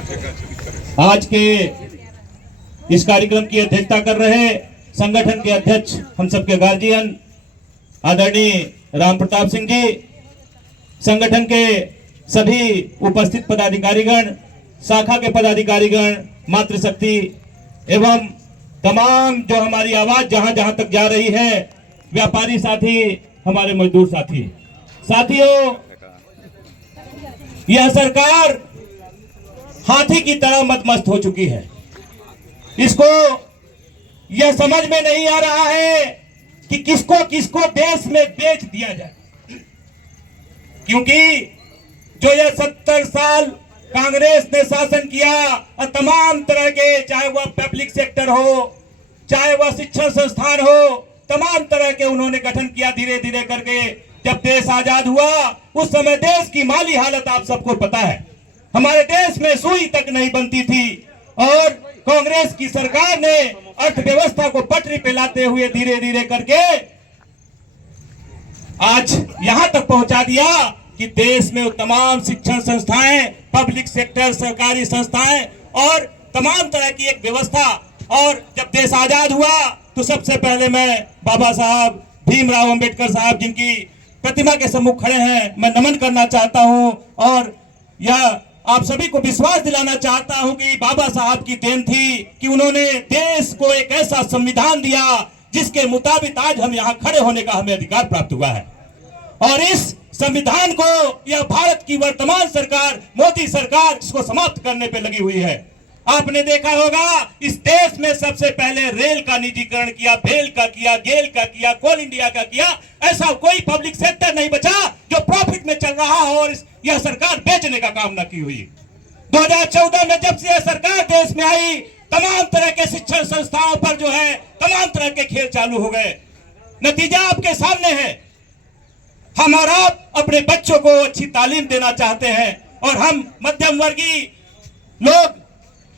आज के इस कार्यक्रम की अध्यक्षता कर रहे संगठन के अध्यक्ष, हम सबके गार्जियन आदरणीय राम प्रताप सिंह जी, संगठन के सभी उपस्थित पदाधिकारीगण, शाखा के पदाधिकारीगण, मातृशक्ति एवं तमाम जो हमारी आवाज जहां जहां तक जा रही है, व्यापारी साथी, हमारे मजदूर साथी, साथियों, यह सरकार हाथी की तरह मदमस्त हो चुकी है। इसको यह समझ में नहीं आ रहा है कि किसको किसको देश में बेच दिया जाए, क्योंकि जो यह 70 साल कांग्रेस ने शासन किया और तमाम तरह के, चाहे वह पब्लिक सेक्टर हो, चाहे वह शिक्षण संस्थान हो, तमाम तरह के उन्होंने गठन किया धीरे धीरे करके। जब देश आजाद हुआ उस समय देश की माली हालत आप सबको पता है, हमारे देश में सुई तक नहीं बनती थी और कांग्रेस की सरकार ने अर्थव्यवस्था को पटरी पे लाते हुए धीरे धीरे करके आज यहां तक पहुंचा दिया कि देश में तमाम शिक्षण संस्थाएं, पब्लिक सेक्टर, सरकारी संस्थाएं और तमाम तरह की एक व्यवस्था। और जब देश आजाद हुआ तो सबसे पहले मैं बाबा साहब भीमराव अंबेडकर साहब, जिनकी प्रतिमा के सम्मुख खड़े हैं, मैं नमन करना चाहता हूं और यह आप सभी को विश्वास दिलाना चाहता हूं कि बाबा साहब की देन थी कि उन्होंने देश को एक ऐसा संविधान दिया जिसके मुताबिक आज हम यहां खड़े होने का हमें अधिकार प्राप्त हुआ है। और इस संविधान को यह भारत की वर्तमान सरकार, मोदी सरकार, इसको समाप्त करने पे लगी हुई है। आपने देखा होगा इस देश में सबसे पहले रेल का निजीकरण किया, भेल का किया, गेल का किया, कोल इंडिया का किया। ऐसा कोई पब्लिक सेक्टर नहीं बचा जो प्रॉफिट में चल रहा हो और यह सरकार बेचने का काम न की हुई। 2014 में जब से यह सरकार देश में आई, तमाम तरह के शिक्षण संस्थाओं पर जो है तमाम तरह के खेल चालू हो गए। नतीजा आपके सामने है। हम और आप अपने बच्चों को अच्छी तालीम देना चाहते हैं और हम मध्यम वर्गीय लोग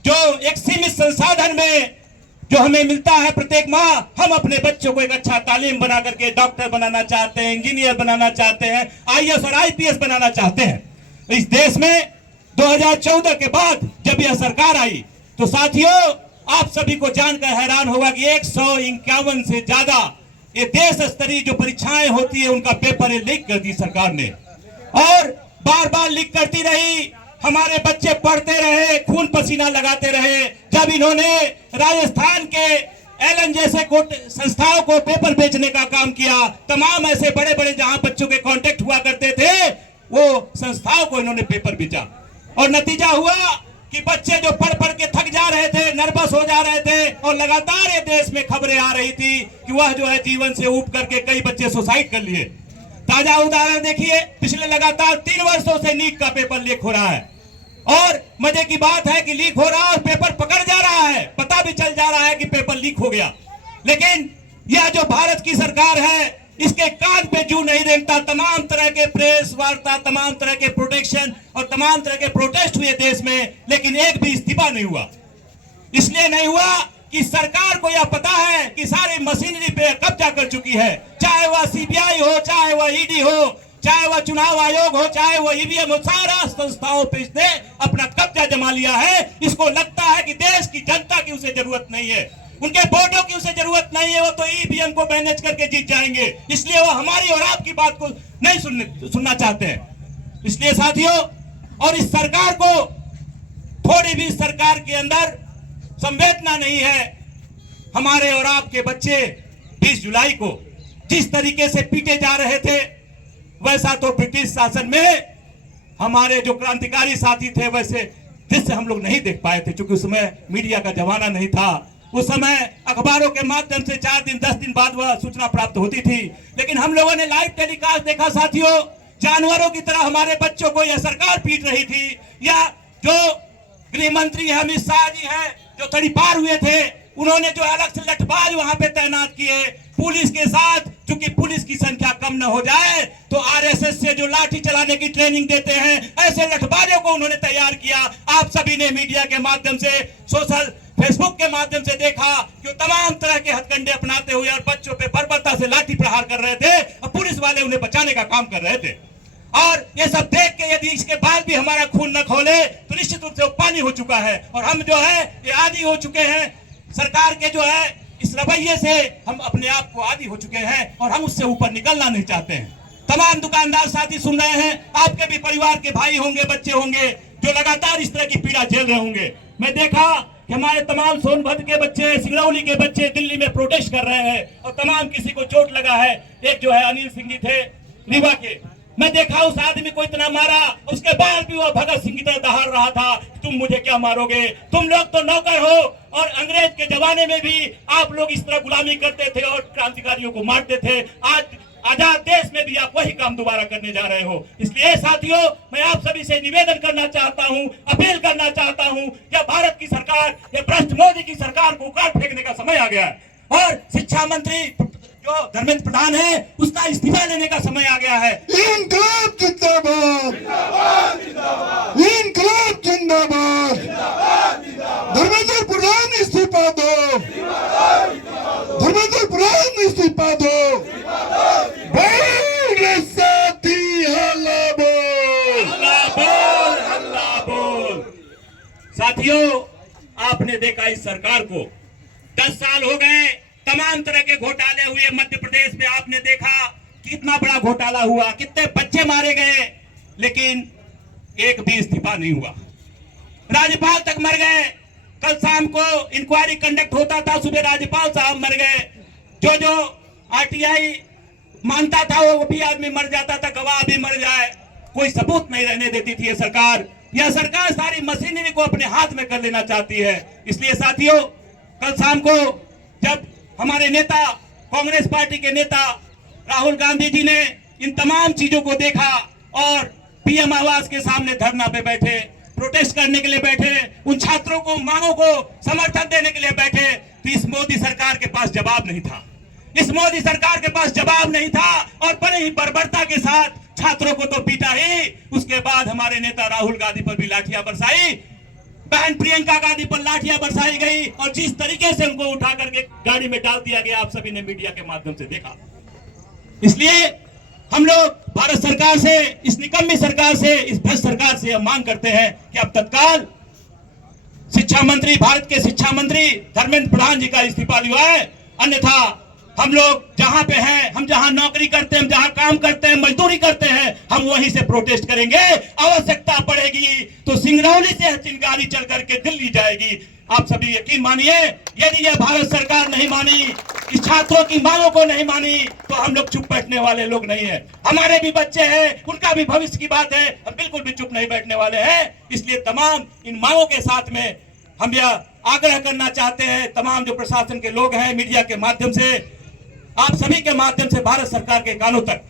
जो एक सीमित संसाधन में जो हमें मिलता है प्रत्येक माह, हम अपने बच्चों को एक अच्छा तालीम बना करके डॉक्टर बनाना चाहते हैं, इंजीनियर बनाना चाहते हैं, आईएएस और आईपीएस बनाना चाहते हैं। इस देश में 2014 के बाद जब यह सरकार आई तो साथियों, आप सभी को जानकर हैरान होगा कि 151 से ज्यादा ये देश स्तरीय जो परीक्षाएं होती है उनका पेपर लीक कर दी सरकार ने, और बार बार लीक करती रही। हमारे बच्चे पढ़ते रहे, खून पसीना लगाते रहे। जब इन्होंने राजस्थान के एलन जैसे संस्थाओं को पेपर बेचने का काम किया, तमाम ऐसे बड़े बड़े जहां बच्चों के कांटेक्ट हुआ करते थे, वो संस्थाओं को इन्होंने पेपर बेचा और नतीजा हुआ कि बच्चे जो पढ़ पढ़ के थक जा रहे थे, नर्वस हो जा रहे थे और लगातार ये देश में खबरें आ रही थी कि वह जो है जीवन से ऊब करके कई बच्चे सुसाइड कर लिए। ताजा उदाहरण देखिए, पिछले लगातार 3 वर्षों से नीट का पेपर लीक हो रहा है और मजे की बात है कि लीक हो रहा है और पेपर पकड़ जा रहा है, पता भी चल जा रहा है कि पेपर लीक हो गया। लेकिन यह जो भारत की सरकार है, इसके कान पे जू नहीं रेंगता। तमाम तरह के प्रेस वार्ता, तमाम तरह के प्रोटेक्शन और तमाम तरह के प्रोटेस्ट हुए देश में, लेकिन एक भी इस्तीफा नहीं हुआ। इसलिए नहीं हुआ कि सरकार को यह पता है कि सारी मशीनरी पे कब्जा कर चुकी है, चाहे वह सीबीआई हो, चाहे वह ईडी हो, चाहे वह चुनाव आयोग हो, चाहे वह ईवीएम हो, सारा संस्थाओं पे इसने अपना कब्जा जमा लिया है। इसको लगता है कि देश की जनता की उसे जरूरत नहीं है, उनके वोटों की उसे जरूरत नहीं है, वो तो ईवीएम को मैनेज करके जीत जाएंगे, इसलिए वो हमारी और आपकी बात को नहीं सुनना चाहते हैं। इसलिए साथियों, और इस सरकार को थोड़ी भी सरकार के अंदर संवेदना नहीं है। हमारे और आपके बच्चे 20 जुलाई को जिस तरीके से पीटे जा रहे थे, वैसा तो ब्रिटिश शासन में हमारे जो क्रांतिकारी साथी थे वैसे दृश्य हम लोग नहीं देख पाए थे, क्योंकि उस समय मीडिया का जमाना नहीं था। उस समय अखबारों के माध्यम से 4 दिन 10 दिन बाद वह सूचना प्राप्त होती थी, लेकिन हम लोगों ने लाइव टेलीकास्ट देखा साथियों। जानवरों की तरह हमारे बच्चों को यह सरकार पीट रही थी। या जो गृह मंत्री अमित शाह जी हैं, जो तड़ीपार हुए थे, उन्होंने जो अलग से लठबाज वहां पे तैनात किए पुलिस के साथ, क्योंकि पुलिस की संख्या कम न हो जाए तो आरएसएस से जो लाठी चलाने की ट्रेनिंग देते हैं, ऐसे लठबाजों को उन्होंने तैयार किया। आप सभी ने मीडिया के माध्यम से, सोशल फेसबुक के माध्यम से देखा कि तमाम तरह के हथकंडे अपनाते हुए और बच्चों पे बर्बरता से लाठी प्रहार कर रहे थे और पुलिस वाले उन्हें बचाने का काम कर रहे थे। और ये सब देख के यदि इसके बाद भी हमारा खून न खोले तो निश्चित रूप से वो पानी हो चुका है और हम जो है ये आदी हो चुके हैं सरकार के जो है इस रवैये से। हम अपने आप को आदी हो चुके हैं और हम उससे ऊपर निकलना नहीं चाहते हैं। तमाम दुकानदार साथी सुन रहे हैं, आपके भी परिवार के भाई होंगे, बच्चे होंगे जो लगातार इस तरह की पीड़ा झेल रहे होंगे। मैं देखा कि हमारे तमाम सोनभद्र के बच्चे, सिंगरौली के बच्चे दिल्ली में प्रोटेस्ट कर रहे हैं और तमाम किसी को चोट लगा है। एक जो है अनिल सिंह जी थे रीवा के, मैं देखा उस आदमी को इतना मारा, उसके बाद भी वो भगत सिंह की तरह दहाड़ रहा था, तुम मुझे क्या मारोगे, तुम लोग तो नौकर हो। और अंग्रेज के जमाने में भी आप लोग इस तरह गुलामी करते थे और क्रांतिकारियों को मारते थे। आज आजाद देश में भी आप वही काम दोबारा करने जा रहे हो। इसलिए साथियों, मैं आप सभी से निवेदन करना चाहता हूं, अपील करना चाहता हूं, यह भारत की सरकार, यह भ्रष्ट मोदी की सरकार को उखाड़ फेंकने का समय आ गया है और शिक्षा मंत्री जो धर्मेंद्र प्रधान है उसका इस्तीफा लेने का समय आ गया है। इंकलाब जिंदाबाद, इंकलाब जिंदाबाद, धर्मेंद्र प्रधान इस्तीफा दो, धर्मेंद्र प्रधान इस्तीफा दो। बोल साथी हल्ला बोल, हल्ला बोल, हल्ला बोल। साथियों, आपने देखा इस सरकार को 10 साल हो गए, तमाम तरह के घोटाले हुए। मध्य प्रदेश में आपने देखा कितना बड़ा घोटाला हुआ, कितने बच्चे मारे गए, लेकिन एक भी इस्तीफा नहीं हुआ। राज्यपाल तक मर गए। कल शाम को इंक्वायरी कंडक्ट होता था, सुबह राज्यपाल साहब मर गए। जो आरटीआई मानता था वो भी आदमी मर जाता था, गवाह भी मर जाए, कोई सबूत नहीं रहने देती थी ये सरकार। यह सरकार सारी मशीनरी को अपने हाथ में कर लेना चाहती है। इसलिए साथियों, कल शाम को जब हमारे नेता, कांग्रेस पार्टी के नेता राहुल गांधी जी ने इन तमाम चीजों को देखा और पीएम आवास के सामने धरना पे बैठे, प्रोटेस्ट करने के लिए बैठे, उन छात्रों को मांगों को समर्थन देने के लिए बैठे, तो इस मोदी सरकार के पास जवाब नहीं था। इस मोदी सरकार के पास जवाब नहीं था और बड़े ही बर्बरता के साथ छात्रों को तो पीटा ही, उसके बाद हमारे नेता राहुल गांधी पर भी लाठियां बरसाई, बहन प्रियंका गांधी पर लाठियां बरसाई गई और जिस तरीके से उनको उठा करके गाड़ी में डाल दिया गया, आप सभी ने मीडिया के माध्यम से देखा। इसलिए हम लोग भारत सरकार से, इस निकम्मी सरकार से, इस भ्रष्ट सरकार से हम मांग करते हैं कि अब तत्काल शिक्षा मंत्री, भारत के शिक्षा मंत्री धर्मेंद्र प्रधान जी का इस्तीफा लिवाए, अन्यथा हम लोग जहां पे हैं, हम जहां नौकरी करते हैं, हम जहां काम करते हैं, मजदूरी करते हैं, हम वहीं से प्रोटेस्ट करेंगे। आवश्यकता पड़ेगी तो सिंगरौली से चिंगारी चल करके दिल्ली जाएगी। आप सभी यकीन मानिए, यदि यह भारत सरकार नहीं मानी, इस छात्रों की मांगों को नहीं मानी, तो हम लोग चुप बैठने वाले लोग नहीं है। हमारे भी बच्चे हैं, उनका भी भविष्य की बात है, हम बिल्कुल भी चुप नहीं बैठने वाले हैं। इसलिए तमाम इन मांगों के साथ में हम यह आग्रह करना चाहते हैं, तमाम जो प्रशासन के लोग हैं, मीडिया के माध्यम से, आप सभी के माध्यम से भारत सरकार के कानों तक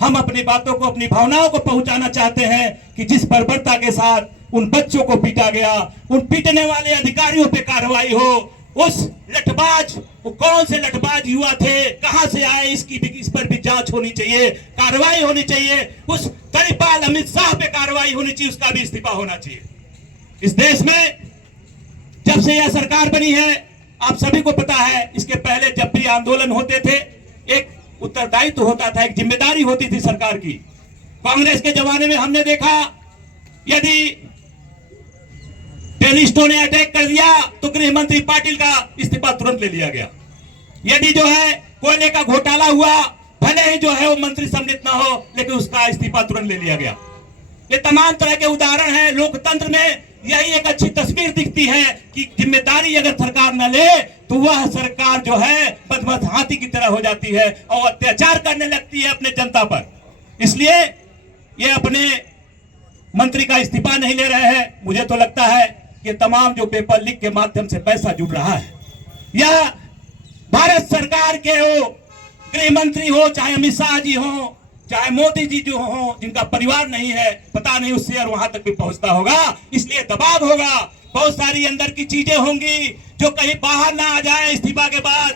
हम अपनी बातों को, अपनी भावनाओं को पहुंचाना चाहते हैं कि जिस बर्बरता के साथ उन बच्चों को पीटा गया, उन पीटने वाले अधिकारियों पे कार्रवाई हो। उस लठबाज, वो कौन से लठबाज युवा थे, कहां से आए, इस पर भी जांच होनी चाहिए, कार्रवाई होनी चाहिए। उस धनीपाल अमित शाह पे कार्रवाई होनी चाहिए, उसका भी इस्तीफा होना चाहिए। इस देश में जब से यह सरकार बनी है, आप सभी को पता है, इसके पहले जब भी आंदोलन होते थे, एक उत्तरदायित्व होता था, एक जिम्मेदारी होती थी सरकार की। कांग्रेस के जमाने में हमने देखा, यदि टेररिस्टों ने अटैक कर दिया तो गृह मंत्री पाटिल का इस्तीफा तुरंत ले लिया गया। यदि जो है कोयले का घोटाला हुआ, भले ही जो है वो मंत्री सम्मिलित ना हो, लेकिन उसका इस्तीफा तुरंत ले लिया गया। ये तमाम तरह के उदाहरण हैं। लोकतंत्र में यही एक अच्छी तस्वीर दिखती है कि जिम्मेदारी अगर सरकार न ले तो वह सरकार जो है बदमाश हाथी की तरह हो जाती है और अत्याचार करने लगती है अपने जनता पर। इसलिए ये अपने मंत्री का इस्तीफा नहीं ले रहे हैं। मुझे तो लगता है कि तमाम जो पेपर लीक के माध्यम से पैसा जुड़ रहा है, या भारत सरकार के हो, गृह मंत्री हो, चाहे अमित शाह जी हो, चाहे मोदी जी जो हो, जिनका परिवार नहीं है, पता नहीं उससे और वहां तक भी पहुंचता होगा। इसलिए दबाव होगा, बहुत सारी अंदर की चीजें होंगी जो कहीं बाहर ना आ जाए इस्तीफा के बाद,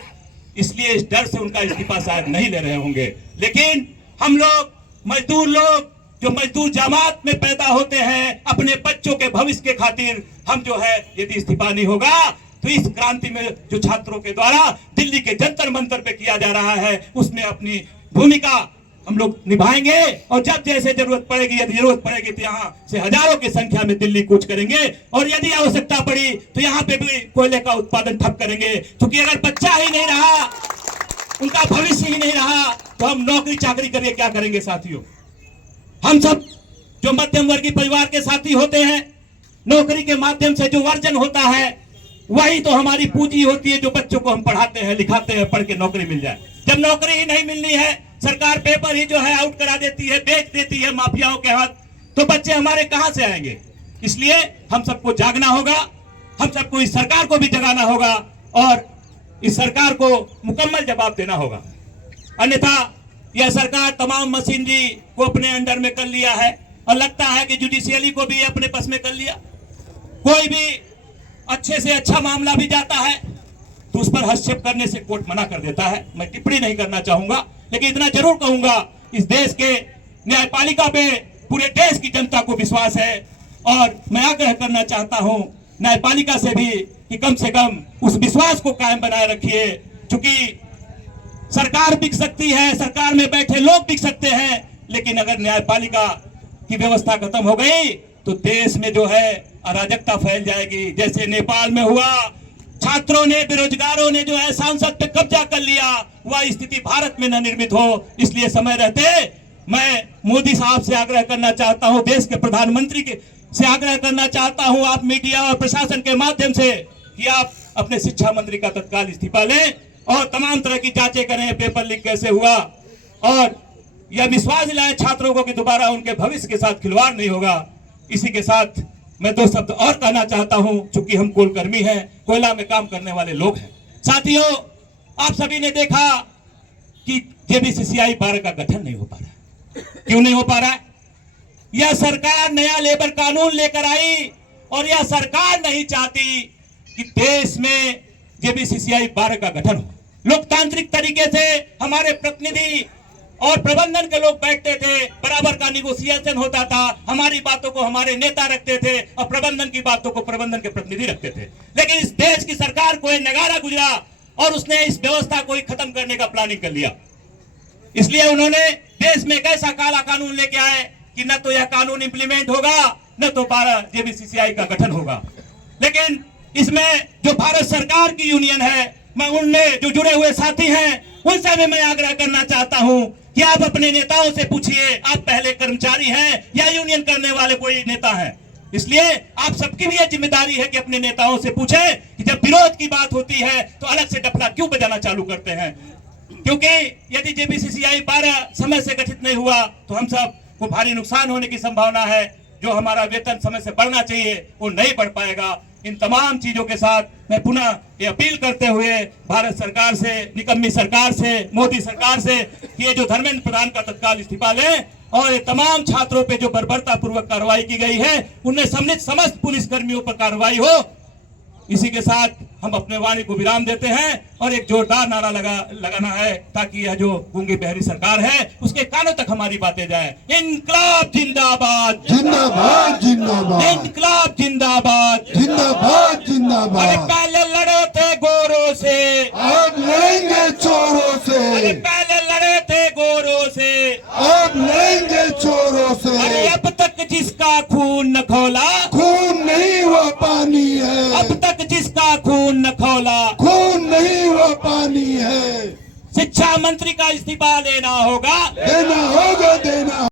इसलिए इस डर से उनका इस्तीफा शायद नहीं ले रहे होंगे। लेकिन हम लोग, मजदूर लोग, जो मजदूर जमात में पैदा होते हैं, अपने बच्चों के भविष्य के खातिर हम जो है, यदि इस्तीफा नहीं होगा तो इस क्रांति में जो छात्रों के द्वारा दिल्ली के जंतर मंतर पे किया जा रहा है, उसमें अपनी भूमिका हम लोग निभाएंगे और जब जैसे जरूरत पड़ेगी, यदि जरूरत पड़ेगी तो यहाँ से हजारों की संख्या में दिल्ली कूच करेंगे और यदि आवश्यकता पड़ी तो यहाँ पे भी कोयले का उत्पादन ठप करेंगे। क्योंकि अगर बच्चा ही नहीं रहा, उनका भविष्य ही नहीं रहा, तो हम नौकरी चाकरी करके क्या करेंगे साथियों। हम सब जो मध्यम वर्गीय परिवार के साथी होते हैं, नौकरी के माध्यम से जो अर्जन होता है वही तो हमारी पूंजी होती है, जो बच्चों को हम पढ़ाते हैं लिखाते हैं, पढ़ के नौकरी मिल जाए। जब नौकरी ही नहीं मिलनी है, सरकार पेपर ही जो है आउट करा देती है, बेच देती है माफियाओं के हाथ, तो बच्चे हमारे कहां से आएंगे। इसलिए हम सबको जागना होगा, हम सबको इस सरकार को भी जगाना होगा और इस सरकार को मुकम्मल जवाब देना होगा। अन्यथा यह सरकार तमाम मशीनरी को अपने अंडर में कर लिया है और लगता है कि जुडिशियली को भी अपने बस में कर लिया। कोई भी अच्छे से अच्छा मामला भी जाता है तो उस पर हस्तक्षेप करने से कोर्ट मना कर देता है। मैं टिप्पणी नहीं करना चाहूंगा, लेकिन इतना जरूर कहूंगा, इस देश के न्यायपालिका पे पूरे देश की जनता को विश्वास है और मैं आग्रह करना चाहता हूं न्यायपालिका से भी कि कम से कम उस विश्वास को कायम बनाए रखिए। क्योंकि सरकार बिक सकती है, सरकार में बैठे लोग बिक सकते हैं, लेकिन अगर न्यायपालिका की व्यवस्था खत्म हो गई तो देश में जो है अराजकता फैल जाएगी। जैसे नेपाल में हुआ, छात्रों ने, बेरोजगारों ने जो है सांसद पे कब्जा कर लिया, वह स्थिति भारत में न निर्मित हो। इसलिए समय रहते मैं मोदी साहब से आग्रह करना चाहता हूं, देश के प्रधानमंत्री से आग्रह करना चाहता हूं, आप मीडिया और प्रशासन के माध्यम से, कि आप अपने शिक्षा मंत्री का तत्काल इस्तीफा लें और तमाम तरह की जांचें करें, पेपर लीक कैसे हुआ, और यह विश्वास दिलाएं छात्रों को कि दोबारा उनके भविष्य के साथ खिलवाड़ नहीं होगा। इसी के साथ मैं दो शब्द और कहना चाहता हूं, चूंकि हम कोलकर्मी हैं, कोयला में काम करने वाले लोग हैं। साथियों, आप सभी ने देखा कि जेबीसीसीआई 12 का गठन नहीं हो पा रहा है। क्यों नहीं हो पा रहा है? यह सरकार नया लेबर कानून लेकर आई और यह सरकार नहीं चाहती कि देश में जेबीसीसीआई 12 का गठन हो। लोकतांत्रिक तरीके से हमारे प्रतिनिधि और प्रबंधन के लोग बैठते थे, बराबर का निगोशिएशन होता था, हमारी बातों को हमारे नेता रखते थे और प्रबंधन की बातों को प्रबंधन के प्रतिनिधि रखते थे। लेकिन इस देश की सरकार को एक नगारा गुजरा और उसने इस व्यवस्था को ही खत्म करने का प्लानिंग कर लिया। इसलिए उन्होंने देश में एक ऐसा काला कानून लेके आए कि न तो यह कानून इंप्लीमेंट होगा, न तो 12 जेबीसीसीआई का गठन होगा। लेकिन इसमें जो भारत सरकार की यूनियन है, मैं उनमें जो जुड़े हुए साथी हैं उनसे भी मैं आग्रह करना चाहता हूं कि आप अपने नेताओं से पूछिए, आप पहले कर्मचारी हैं या यूनियन करने वाले कोई नेता हैं। इसलिए आप सबकी भी यह जिम्मेदारी है कि अपने नेताओं से पूछें कि जब विरोध की बात होती है तो अलग से डफला क्यों बजाना चालू करते हैं। क्योंकि यदि जेबीसीसीआई 12 समय से गठित नहीं हुआ तो हम सब को भारी नुकसान होने की संभावना है। जो हमारा वेतन समय से बढ़ना चाहिए वो नहीं बढ़ पाएगा। इन तमाम चीजों के साथ मैं पुनः ये अपील करते हुए भारत सरकार से, निकम्मी सरकार से, मोदी सरकार से कि ये जो धर्मेंद्र प्रधान का तत्काल इस्तीफा लें और ये तमाम छात्रों पे जो बर्बरता पूर्वक कार्रवाई की गई है उनमें सम्मिलित समस्त पुलिस कर्मियों पर कार्रवाई हो। इसी के साथ हम अपने वाणी को विराम देते हैं और एक जोरदार नारा लगाना है ताकि यह जो गूंगी बहरी सरकार है उसके कानों तक हमारी बातें जाए। इनकलाब जिंदाबाद, जिंदाबाद जिंदाबाद, इनकलाब जिंदाबाद, जिंदाबाद अरे जिंदाबाद। पहले लड़े थे गोरों से, अब लड़ेंगे चोरों अरे से, पहले लड़े थे गोरों से, अब लड़ेंगे चोरों अरे से। अब तक जिसका खून न खौला, खून नहीं वो पानी है, अब तक जिसका खून न खौला, खून नहीं वो पानी है। शिक्षा मंत्री का इस्तीफा लेना होगा,